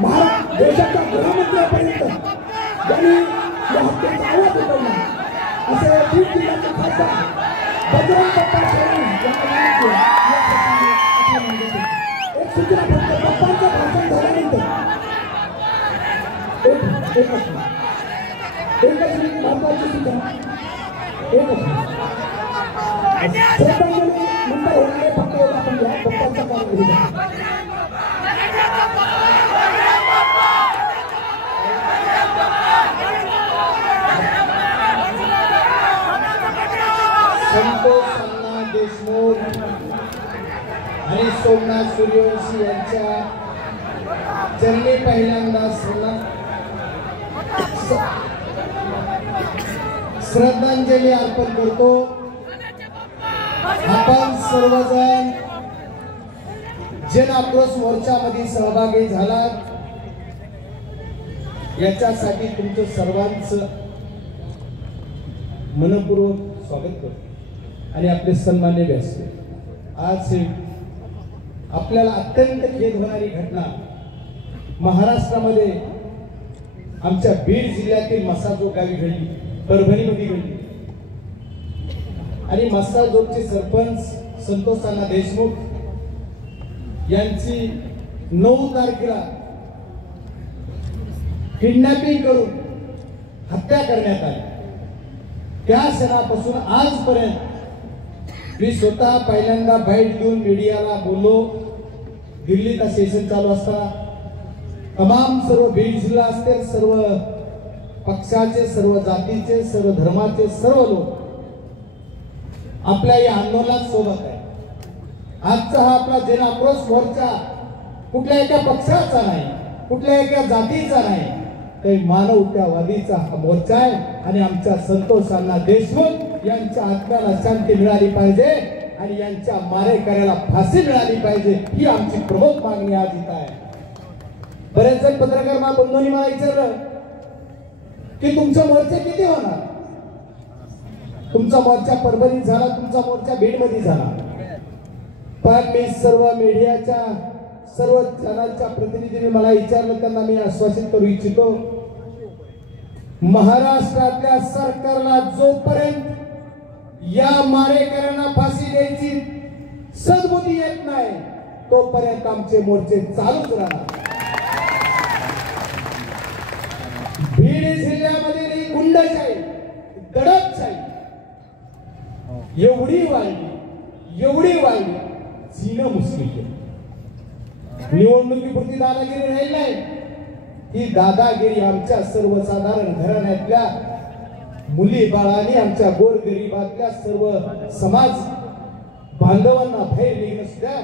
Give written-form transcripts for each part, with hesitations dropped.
भारत देशाच्या गृहमंत्र्यापर्यंत ज्यांनी या हत्येचा आवाज उठवला असे बीड जिल्ह्याचे खासदार बजरंग बाप्पा सोनवणे एक सूचना फक्त बाप्पांचं भाषण झाल्यानंतर एकच मिनिट महत्वाची सूचना श्रद्धांजली नंतर होणारे फक्त आपण घ्या बाप्पांचा काळ संतोष अण्णा देशमुख आणि सोमनाथ सूर्यवंशी यांच्या चरणी पहिल्यांदा श्रद्धांजली अर्पण करतो। आपण सर्वजण जन आक्रोश मोर्चामध्ये सहभागी झालात याच्यासाठी तुमचं सर्वांचं मनपूर्वक स्वागत करतो आणि आपले सन्मान्य व्यासपीठ। आज आपल्याला अत्यंत खेद होणारी घटना महाराष्ट्रामध्ये आमच्या बीड जिल्ह्यातील मसाजोग गावी घडली, परभणीमध्ये घडली आणि मसाजोगचे सरपंच संतोष अण्णा देशमुख यांची 9 तारखेला किडनॅपिंग करून हत्या करण्यात आली। त्या क्षणापासून आजपर्यंत मी स्वतः पहिल्यांदा बाईट देऊन मीडियाला बोललो। दिल्लीत सेशन चालू असताना तमाम सर्व बीड जिल्हा असतील, सर्व पक्षाचे, सर्व जातीचे, सर्व धर्माचे सर्व लोक आपल्या या आंदोलनात सोबत आहे। आजचा हा आपला जन आक्रोश मोर्चा कुठल्या एका पक्षाचा नाही, कुठल्या एका जातीचा नाही, तर मानवतावादीचा हा मोर्चा आहे आणि आमच्या संतोष अण्णा देशमुख यांच्या आत्म्याला शांती मिळाली पाहिजे आणि यांच्या मारेकऱ्याला फाशी मिळाली पाहिजे ही आमची प्रमुख मागणी आज इथं आहे। बरेच जण पत्रकार बंधूंनी मला विचारलं की तुमचा मोर्चा किती होणार? तुमचा मोर्चा परभणीत झाला, तुमचा मोर्चा बीडमध्ये झाला, पण मी सर्व मीडियाच्या सर्व चॅनलच्या प्रतिनिधींनी मला विचारलं, त्यांना मी आश्वासित करू इच्छितो, महाराष्ट्रातल्या सरकारला जोपर्यंत या मारेकऱ्यांना फाशी द्यायची सद्बुद्धी येत नाही तोपर्यंत आमचे मोर्चे चालूच राहणार। बीड जिल्ह्यामध्ये गुंडशाही, दडपशाही एवढी वाढली जीणं मुश्किल केलं। निवडणुकीपुरती दादागिरी राहिली नाही, ही दादागिरी आमच्या सर्वसाधारण घराण्यातल्या मुली बाळांनी, आमच्या गोरगरिबातल्या सर्व समाज बांधवांना बाहेर निघणं सुद्धा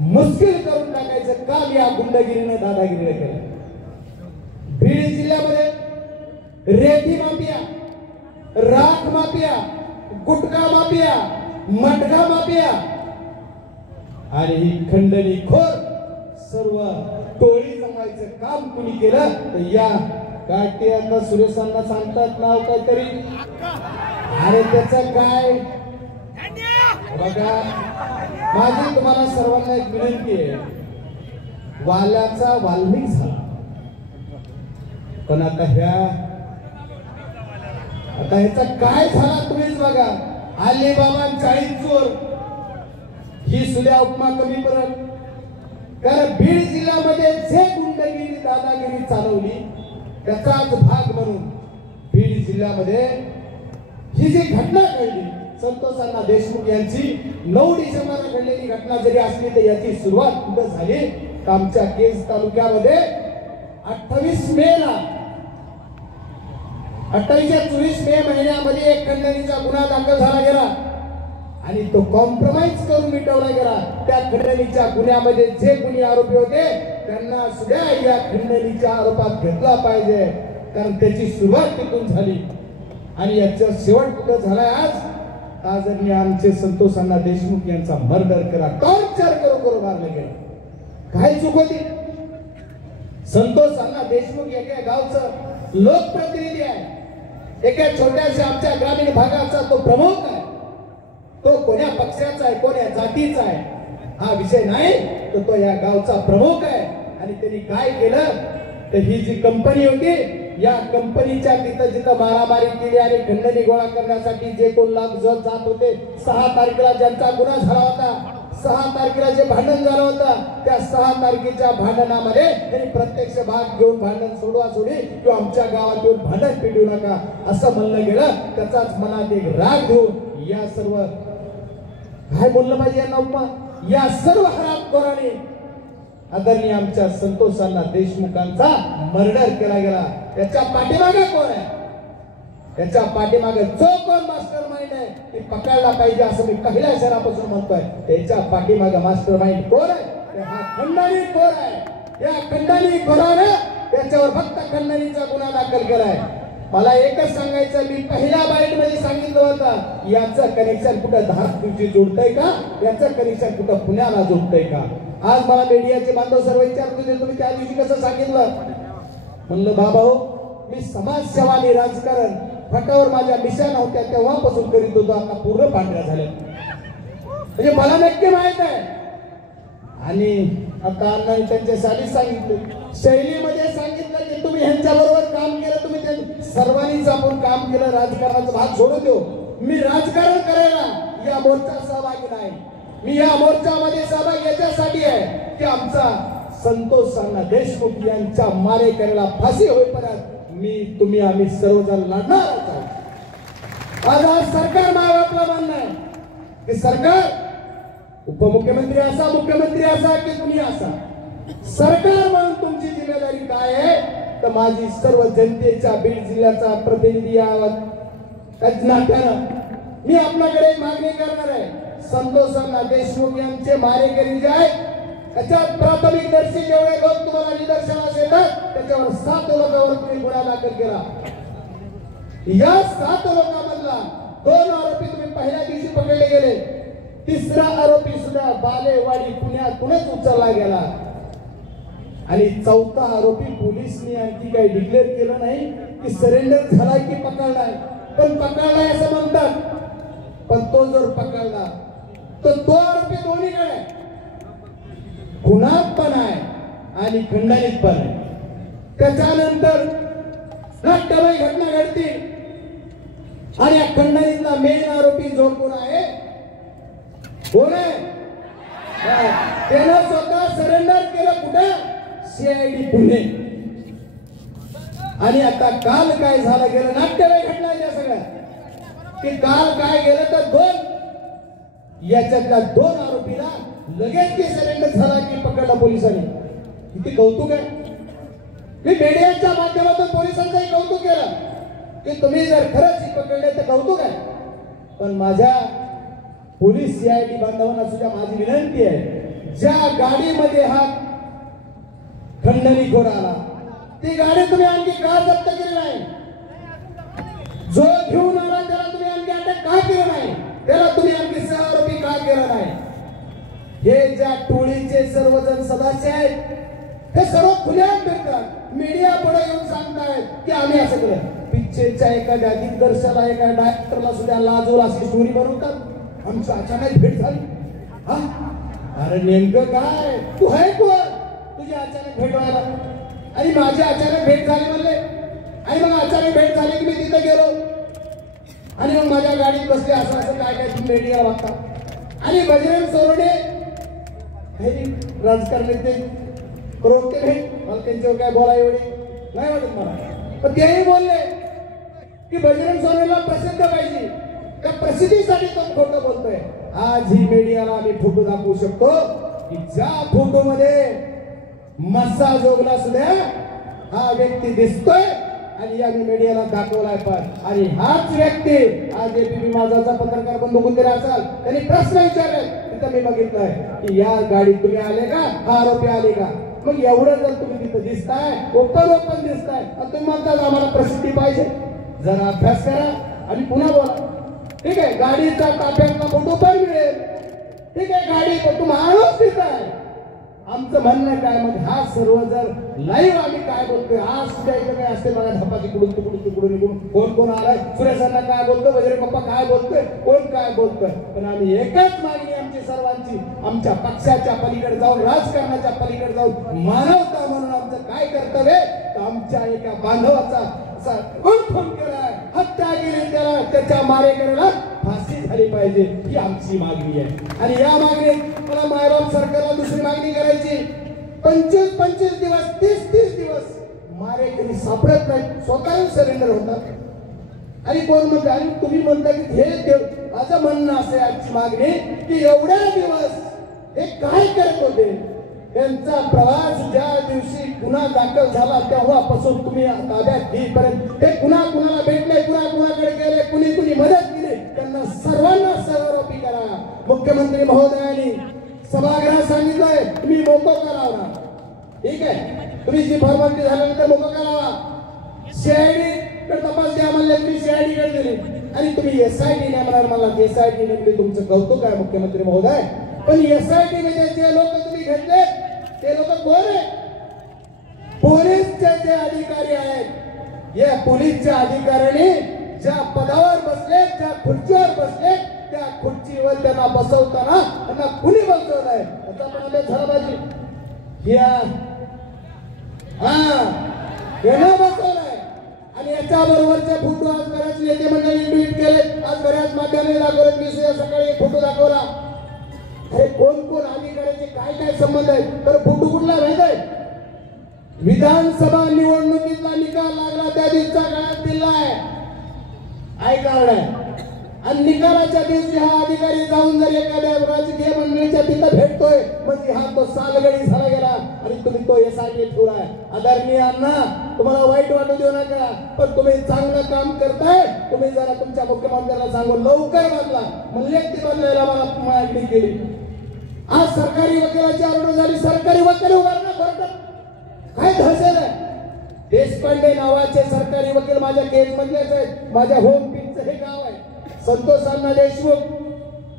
मुश्किल करून टाकायचं काम या गुंडगिरीने दादागिरीने केलं। बीड जिल्ह्यामध्ये रेती माफिया, राख माफिया, गुटखा माफिया, मटका माफिया आणि ही खंडणीखोर सर्व टोळी जमायचं काम कुणी केलं तर या काटे आता सुरेशांना सांगतात नाव काहीतरी, अरे त्याचं काय बघा। माझी तुम्हाला सर्वांना एक विनंती आहे, वाल्याचा वाल्मिक झाला, पण आता ह्याचा काय झाला तुम्हीच बघा। अलिबाबा 40 चोर ही सुद्धा उपमा कमी पडत, कारण बीड जिल्ह्यामध्ये जे गुंडगिरी दादागिरी चालवली त्याचाच भाग म्हणून बीड जिल्ह्यामध्ये ही जी घटना घडली संतोष अण्णा देशमुख यांची 9 डिसेंबरला घडलेली घटना जरी असली तर याची सुरुवात कुठं झाली तर आमच्या केज तालुक्यामध्ये 28 मेला 28-24 मे महिन्यामध्ये एक खंडणीचा गुन्हा दाखल झाला गेला आणि तो कॉम्प्रोमाइज करून मिटवला गेला। त्या खंडणीच्या गुन्ह्यामध्ये जे कुणी आरोपी होते त्यांना सुद्धा या खंडणीच्या आरोपात घेतला पाहिजे, कारण त्याची सुरुवात तिथून झाली आणि याचा शेवट कुठं झालाय आज जर आमचे संतोष अण्णा देशमुख यांचा मर्डर करा, टॉर्चर करून मारले गेले। काय चूक होती? संतोष अण्णा देशमुख एका गावचं लोकप्रतिनिधी आहे, एका छोट्याशा आमच्या ग्रामीण भागाचा तो प्रमुख आहे, तो कोण्या पक्षाचा आहे, कोण्या जातीचा आहे हा विषय नाही, तो या गावचा प्रमुख आहे आणि आणि त्यांनी काय केलं तर ही जी कंपनी होती या कंपनीच्या तिथं जिथं मारामारी केली आणि खंडणी गोळा करण्यासाठी जे कोण लाभ जात होते 6 तारखेला ज्यांचा गुन्हा झाला होता 6 तारखेला जे भांडण झालं होतं त्या 6 तारखेच्या भांडणामध्ये त्यांनी प्रत्यक्ष भाग घेऊन भांडण सोडवा सोडी किंवा आमच्या गावात येऊन भांडण पेटवू नका असं म्हणलं गेलं. त्याचाच मनात एक राग घेऊन या सर्व काय बोललं पाहिजे यांना उपमा या सर्व हरामखोरांनी आदरणीय आमच्या संतोष अण्णा देशमुखांचा मर्डर केला गेला. त्याच्या पाठीमागे कोण आहे त्याच्या पाठीमागे जो कोण मास्टर माइंड आहे ते पकडला पाहिजे असं मी पहिल्या शहरापासून म्हणतोय. त्याच्या पाठीमागे मास्टर माइंड कोण आहे हा खंडणी खोर आहे. या खंडणी खोराने त्याच्यावर फक्त खंडणीचा गुन्हा दाखल केलाय. मला एकच सांगायचं मी पहिल्या बाईट मध्ये सांगितलं होतं याचं कनेक्शन कुठं धारपूरची जोडतंय का याचं कनेक्शन कुठं पुण्याला जोडतंय का. आज मला मीडियाचे बांधव सर्व विचारत होते तुम्ही त्या दिवशी कसं सांगितलं म्हणलं बाबा हो मी समाजसेवा आणि राजकारण फटावर माझ्या मिशा नव्हत्या तेव्हापासून करीत होतो आता पूर्ण पांढऱ्या झाल्या म्हणजे मला नक्की माहित आहे. आणि आता अण्णांनी त्यांच्या शाळेत सांगितलं शैलीमध्ये सांगितलं की तुम्ही ह्यांच्या बरोबर काम केलं तुम्ही सर्वांनीच आपण काम केलं राजकारणाचा भाग सोडून देऊ. मी राजकारण करायला या मोर्चात सहभागी नाही. मी या मोर्चामध्ये सहभाग याच्यासाठी आहे की आमचा संतोष अण्णा देशमुख यांच्या मारेकऱ्याला फाशी होईपर्यंत मी तुम्ही आम्ही सर्वजण लढणार आहोत. आज सरकार मागापला मानणं आहे की सरकार उपमुख्यमंत्री असा मुख्यमंत्री असा की कुणी असा सरकार म्हणून तुमची जिम्मेदारी काय आहे तर माझी सर्व जनतेच्या बीड जिल्ह्याचा प्रतिनिधी नात्यानं मी आपल्याकडे मागणी करणार आहे. संतोष अण्णा देशमुख यांचे मारेकरी जे आहे त्याच्यात प्राथमिक दर्शी जेवढे लोक तुम्हाला निदर्शनास येतात त्याच्यावर 7 लोकांवर तुम्ही गुन्हा दाखल केला. या 7 लोकांमधला 2 आरोपी तुम्ही पहिल्या दिवशी पकडले गेले. तिसरा आरोपी सुद्धा बालेवाडी पुण्यातूनच उचलला गेला आणि 4था आरोपी पोलिसनी आणखी काही डिक्लेअर केलं नाही की सरेंडर झाला की पकडलाय पण पकडलाय असं म्हणतात. पण तो जर पकडला तर तो आरोपी दोन्हीकडे गुन्ह्यात पण आहे आणि खंडणीत पण आहे. त्याच्यानंतर नाट्यमय घटना घडती आणि या खंडणीतला मेन आरोपी जो कोण आहे कोण आहे त्यानं स्वतः सरेंडर केलं कुठे सीआयडी पुणे. आणि आता काल काय झालं गेलं नाट्यमय घटना या सगळ्या की काल काय गेलं तर 2 याच्यातल्या 2 आरोपीला लगेच की सरेंडर झाला की पकडला पोलिसांनी. किती कौतुक आहे. मी मीडियाच्या माध्यमातून पोलिसांचंही कौतुक केलं की तुम्ही जर खरंच पकडले तर कौतुक आहे. पण माझ्या पोलीस सीआयडी बांधवांना सुद्धा माझी विनंती आहे ज्या गाडीमध्ये हा खंडणीखोर आला ती गाडी तुम्ही आणखी का जप्त केली नाही. जो घेऊन आला त्याला तुम्ही आणखी अटक का केलं नाही त्याला तुम्ही आणखी सहआरोपी का केलं नाही. हे ज्या टोळीचे सर्वजण सदस्य आहेत हे सर्व खुल्यात फिरतात मीडिया पुढे येऊन सांगतायत की आम्ही असं केलं. पिक्चरच्या एखाद्या दिग्दर्शकाला एका डायरेक्टरला सुद्धा लाजूल अशी स्टोरी बनवतात. आमचं अचानक भेट झाली. हा अरे नेमकं काय तू आहे कोण तुझी अचानक भेट व्हायला आणि माझी अचानक भेट झाली म्हणले आणि मग अचानक भेट झाली की मी तिथे गेलो आणि मग माझ्या गाडीत बसले असं असं काय काय तुम्ही मीडियाला बघता. आणि बजरंग सोरडे हे राजकारणी ते रोखते नाही मला त्यांच्यावर काय बोला एवढी नाही वाटत मला. पण तेही बोलले की बजरंग सोरेला प्रसिद्ध पाहिजे का प्रसिद्धीसाठी तो खोटं बोलतोय. आज ही मीडियाला आम्ही फोटो दाखवू शकतो की ज्या फोटो मध्ये मस्सा जोगला सुद्धा हा व्यक्ती दिसतोय आणि या मीडियाला दाखवलाय. पण आणि हाच व्यक्ती आज एबीपी माझाचा पत्रकार बंधू कोणतरी असाल त्यांनी प्रश्न विचारले तिथं मी बघितलंय की या गाडीत तुम्ही आले का हा आरोपी आले का. मग एवढं जर तुम्ही तिथं दिसताय ओपन दिसताय तुम्ही म्हणतात आम्हाला प्रसिद्धी पाहिजे जरा अभ्यास करा आणि पुन्हा बोला. ठीक आहे गाडीचा ताफ्यातला फोटो पण मिळेल. ठीक आहे गाडी पण तू माणूस दिसताय. आमचं म्हणणं काय मग हा सर्व जर लाईव्ह आम्ही काय बोलतोय आज सुद्धा इथं काय असते बघा धपा तिकडून निघून कोण आलाय सुरेशांना काय बोलतोय वगैरे पप्पा काय बोलतोय कोण काय बोलतोय. पण आम्ही एकच मागणी आमची सर्वांची आमच्या पक्षाच्या पलीकडे जाऊन राजकारणाच्या पलीकडे जाऊन मानवता काय कर्तव्य, तर आमच्या एका बांधवाचा खून केलाय, हत्या केली, त्याला त्याच्या मारेकऱ्याला फाशी झाली पाहिजे, ही आमची मागणी आहे. आणि या मागणीत मला मायबाप सरकारला दुसरी मागणी करायची. 25-25 दिवस 30-30 दिवस मारेकरी सापडत नाही, स्वतः सरेंडर होतात. आणि कोण म्हणते, आणि तुम्ही म्हणता की हे देव, माझं म्हणणं असं आहे, आजची मागणी की एवढ्या दिवस हे काय करत होते. त्यांचा प्रवास ज्या दिवशी गुन्हा दाखल झाला तेव्हापासून तुम्ही ताब्यात घेईपर्यंत हे कुणा कुणाला भेटले, कुणा कुणाकडे गेले, कुणी कुणी मदत केली, त्यांना सर्वांना सर्वरोपी करा. मुख्यमंत्री महोदयांनी सभागृहात सांगितलंय तुम्ही मोकोका लावा. ठीक आहे, तुम्ही जी फॉर्मॅलिटी झाल्यानंतर मोकोका लावा. सीआयडी तपास द्या म्हणले, तुम्ही सीआयडी कडे दिली आणि तुम्ही एसआयटी नेमणार. मला एसआयटी नेमली, तुमचं कौतुक आहे मुख्यमंत्री महोदय. पण एसआयटी मध्ये जे लोक तुम्ही घेतले ते लोक कोण आहेत? पोलीसचे जे अधिकारी आहेत. या पोलीसच्या अधिकाऱ्यांनी ज्या पदावर बसले, ज्या खुर्चीवर बसले, त्या खुर्चीवर त्यांना बसवताना त्यांना कुणी बसवलंय याचा पण अभ्यास झाला पाहिजे. यांना बसवलंय. आणि याच्या बरोबरचे फोटो आज बऱ्याच नेते मंडळी ट्विट केले, आज बऱ्याच माध्यमांनी दाखवले. मी सकाळी एक फोटो दाखवला. हे कोण कोण अधिकाऱ्याचे काय काय संबंध आहेत, तर फोटो कुठला माहित आहे? विधानसभा निवडणुकीतला निकाल लागला त्या दिवसा काळात दिला आहे, आय कार्ड आहे. आणि निकालाच्या दिवशी हा अधिकारी जाऊन जर एखाद्या राजकीय मंडळीच्या तिथं भेटतोय म्हणजे हा तो सालगडी झाला गेला आणि तुम्ही तो एसआयटी ठेवलाय. आदरणीय अण्णा, तुम्हाला वाईट वाटू देऊ नका, पण तुम्ही चांगलं काम करताय. तुम्ही जरा तुमच्या मुख्यमंत्र्याला सांगून लवकर बदला. म्हणले ती बदलायला मला मागणी केली. आज सरकारी वकिलाची आरोप झाली, सरकारी वकील उभारणं कोर्टात काय धसेल आहे. देशपांडे नावाचे सरकारी वकील माझ्या केस मधलेच आहेत. माझ्या होम पिनचं हे गाव आहे संतोष अण्णा देशमुख.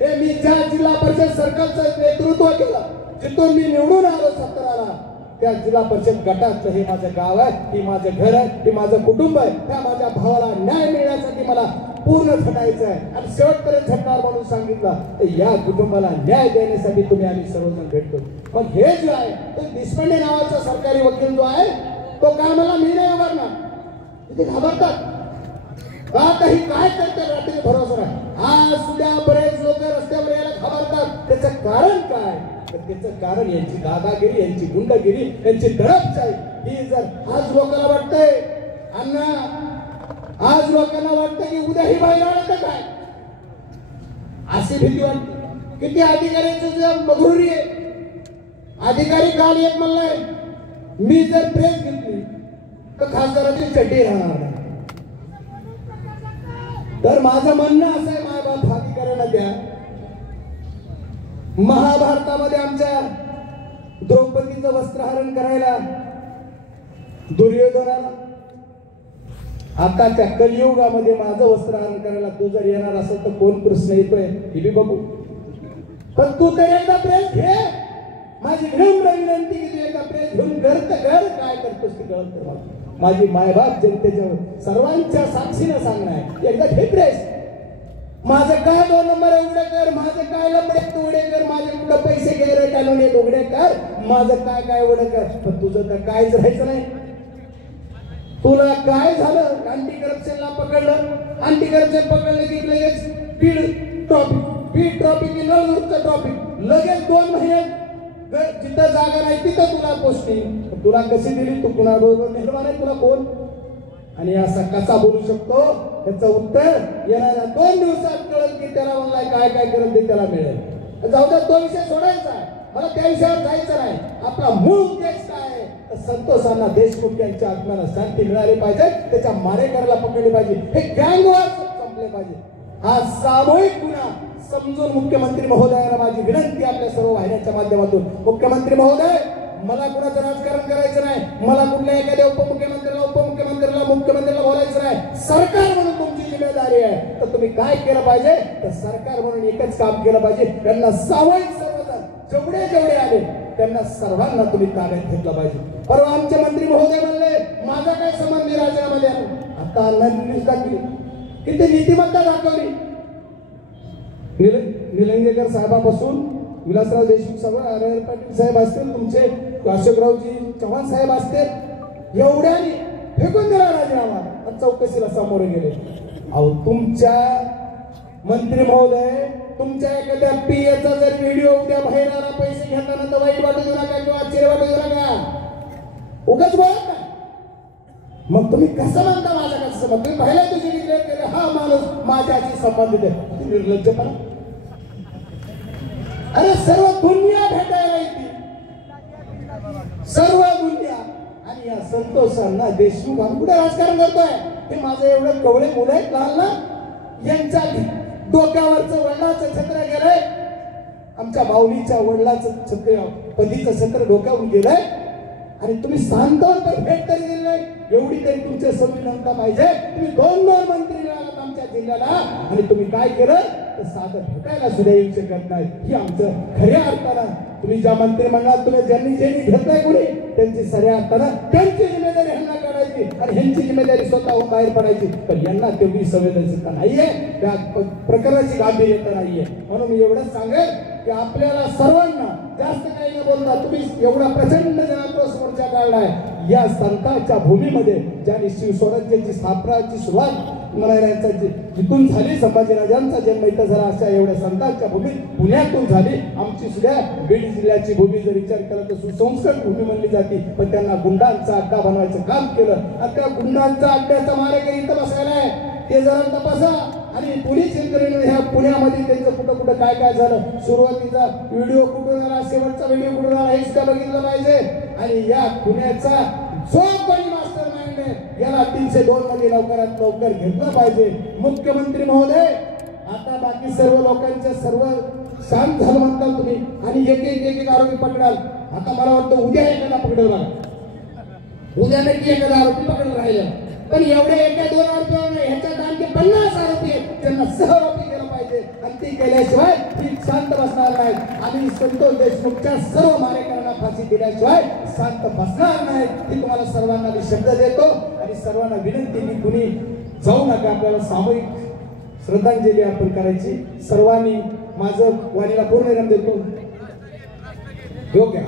हे मी ज्या जिल्हा परिषद सर्कलचं नेतृत्व केलं, जिथून मी निवडून आलो 17ला, त्या जिल्हा परिषद गटाचं हे माझं गाव आहे, हे माझं घर आहे, हे माझं कुटुंब आहे. त्या माझ्या भावाला न्याय मिळण्यासाठी मला पूर्ण झटायचं आहे आणि शेवटपर्यंत झटणार म्हणून सांगितलं. या कुटुंबाला न्याय देण्यासाठी तुम्ही आम्ही सर्वजण भेटतो. मग हे जे आहे तो देशपांडे नावाचा सरकारी वकील जो आहे तो काय मला मी नाही उभारणार. ते घाबरतात. आता ही काय करते रात्री भरोसा नाही. आज सुद्धा बरेच लोक रस्त्यावर यायला घाबरतात. त्याचं कारण काय? तर त्याचं कारण यांची दादागिरी, यांची गुंडगिरी, यांची दडपशाही. ही जर आज लोकांना वाटतंय अण्णा, आज लोकांना वाटतं की उद्या ही बाहेर आलं तर काय, अशी भीती वाटते. किती अधिकाऱ्यांचं मगरुरी आहे. अधिकारी काल एक म्हणलाय, मी जर प्रेस घेतली तर खासदाराची चड्डी राहणार नाही. तर माझं म्हणणं असं आहे, मायबाप अधिकाऱ्यांना द्या. महाभारतामध्ये आमच्या द्रौपदीचं वस्त्रहरण करायला दुर्योधनाला, आताच्या कलियुगामध्ये माझं वस्त्रहरण करायला तू जर येणार असेल तर कोण प्रश्न येतोय हे बी बघू. पण तू तर एकदा प्रेस घे. माझी विनम्र विनंती की तू एकदा प्रेस घेऊन घर तर घर काय करतोस ते कळत तर मला. माझी मायबाप जनतेच्या सर्वांच्या साक्षीनं सांगणं आहे, एकदा घे प्रेस. माझं काय 2 नंबर उघडे कर, माझं काय लंबडे तू उघडे कर, माझे कुठं पैसे गैर काढून येत उघडे कर, माझं काय काय उघडे कर. पण तुझं तर कायच राहायचं नाही. तुला काय झालं? अँटी करप्शनला पकडलं, अँटी करप्शन पकडलं की लगेच पीड ट्रॉफिक नळदुर्गचं ट्रॉफिक लगेच 2 महिन्यात जिथं जागा नाही तिथं तुला पोस्टिंग. तुला कशी दिली? तू कुणाबरोबर निर्माण आहे? तुला कोण? आणि असा कसा बोलू शकतो? त्याचं उत्तर येणाऱ्या 2 दिवसात कळेल की त्याला म्हणलाय काय काय करत ते त्याला मिळेल. जाऊ द्या, तो विषय सोडायचा आहे, मला त्या विषयावर जायचं नाही. आपला मूळ उद्देश काय आहे? तर संतोष अण्णा देशमुख यांच्या आत्म्याला शांती मिळाली पाहिजे, त्याच्या मारेकऱ्याला पकडले पाहिजे, हे गँगवॉर संपले पाहिजे. हा सामूहिक गुन्हा समजून मुख्यमंत्री महोदयांना माझी विनंती आपल्या सर्व वाहिन्यांच्या माध्यमातून. मुख्यमंत्री महोदय, मला कुणाचं राजकारण करायचं नाही. मला कुठल्या एखाद्या उपमुख्यमंत्र्याला मुख्यमंत्र्याला बोलायचं नाही. सरकार म्हणून तुमची जिम्मेदारी आहे. तर तुम्ही काय केलं पाहिजे? तर सरकार म्हणून एकच काम केलं पाहिजे, त्यांना सामायिक सर्वजण जेवढे आले त्यांना सर्वांना तुम्ही ताब्यात घेतलं पाहिजे. परवा आमचे मंत्री महोदय म्हणले माझा काय संबंध राजीनामा द्या. आता अण्णांनी दाखवली, किती नीतिमत्ता दाखवली. निलंगेकर साहेबापासून विलासराव देशमुख साहेब, आर पाटील साहेब असतील, तुमचे अशोकरावजी चव्हाण साहेब असतील, एवढ्याने फेकून दिला राजीनामा आणि चौकशीला सामोरे गेले. अहो तुमच्या मंत्री महोदय, तुमच्या एखाद्या पीएचा जर व्हिडिओ उद्या बाहेर आला पैसे घेताना तर वाईट वाटू देऊ नका किंवा आश्चर्य वाटू देऊ नका. उगाच बोलत नाही. मग तुम्ही कसं म्हणता माझ्या कसं मग तुम्ही पहिल्या दिवशी डिक्लेअर केले हा माणूस माझ्याशी संबंधित आहे. निर्लज्जपणा. अरे सर्व दुनिया भेटायला येते, सर्व दुनिया. आणि या संतोषांना देशमुख आम्ही कुठे राजकारण करतोय? ते माझं एवढं कवळे मुलं आहेत लहान ना, यांच्या डोक्यावरचं वडिलाचं छत्र गेलंय, आमच्या माऊलीच्या वडिलाचं छत्र पतीचं छत्र डोक्यावरून गेलंय आणि तुम्ही सांत्वन भेट तरी दिली नाही. एवढी तरी तुमचे संविधान पाहिजे. तुम्ही 2 मंत्री मिळालात आमच्या जिल्ह्याला आणि तुम्ही काय केलं तर साधं भेटायला सुद्धा येऊ शकत नाही. ही आमचं खऱ्या अर्थानं तुम्ही ज्या मंत्रिमंडळात तुम्ही ज्यांनी घेतलाय कोणी त्यांची खऱ्या अर्थानं त्यांची जिम्मेदारी ह्यांना काढायची आणि ह्यांची जिम्मेदारी स्वतःहून बाहेर पडायची. पण यांना तेवढी संवेदनशीलता नाहीये, त्या प्रकरणाची गांभीर्यता नाहीये. म्हणून मी एवढंच सांगेल की आपल्याला सर्वांना जास्त काही न बोलता तुम्ही एवढा प्रचंड जनाक्रोश मोर्चा काढलाय. या संतांच्या भूमीमध्ये ज्यांनी शिवस्वराज्याची स्थापनाची सुरुवात म्हणायला जिथून झाली, संभाजीराजांचा जन्म इथं झाला, अशा एवढ्या संतांच्या भूमीत पुण्यातून झाली. आमची सुद्धा बीड जिल्ह्याची भूमी जर विचार केला तर सुसंस्कृत भूमी म्हणली जाते. पण त्यांना गुंडांचा अड्डा बनवायचं काम केलं आणि त्या गुंडांचा अड्ड्याचा मारेकरी इथं बसायला आहे. ते जरा तपासा. आणि पोलीस यंत्रणेने ह्या पुण्यामध्ये त्यांचं कुठं कुठं काय काय झालं, सुरुवातीचा व्हिडिओ कुठून आला, शेवटचा व्हिडिओ कुठून आला हे सुद्धा बघितलं पाहिजे. आणि या पुण्याचा जो कोणी मास्टर माइंड आहे याला 302 मध्ये लवकरात लवकर घेतलं पाहिजे. मुख्यमंत्री महोदय, आता बाकी सर्व लोकांच्या सर्व शांत झालं म्हणतात तुम्ही आणि एक आरोपी पकडाल. आता मला वाटतं उद्या एखादा पकडलं बघा, उद्या नक्की एखादा आरोपी पकडलं राहिलं. पण एवढे 1-2 आरोपी नाही, ह्याच्यात आणखी 50 आरोपी आहेत, त्यांना सहआरोपी केलं पाहिजे. आणि ती केल्याशिवाय ती शांत बसणार नाहीत. आणि संतोष देशमुखच्या सर्व मारेकरांना फाशी दिल्याशिवाय शांत बसणार नाहीत. ती तुम्हाला सर्वांना मी शब्द देतो आणि सर्वांना विनंती, मी कुणी जाऊ नका, आपल्याला सामूहिक श्रद्धांजली अर्पण करायची. सर्वांनी माझं वाणीला पूर्ण विराम देतो. ओके.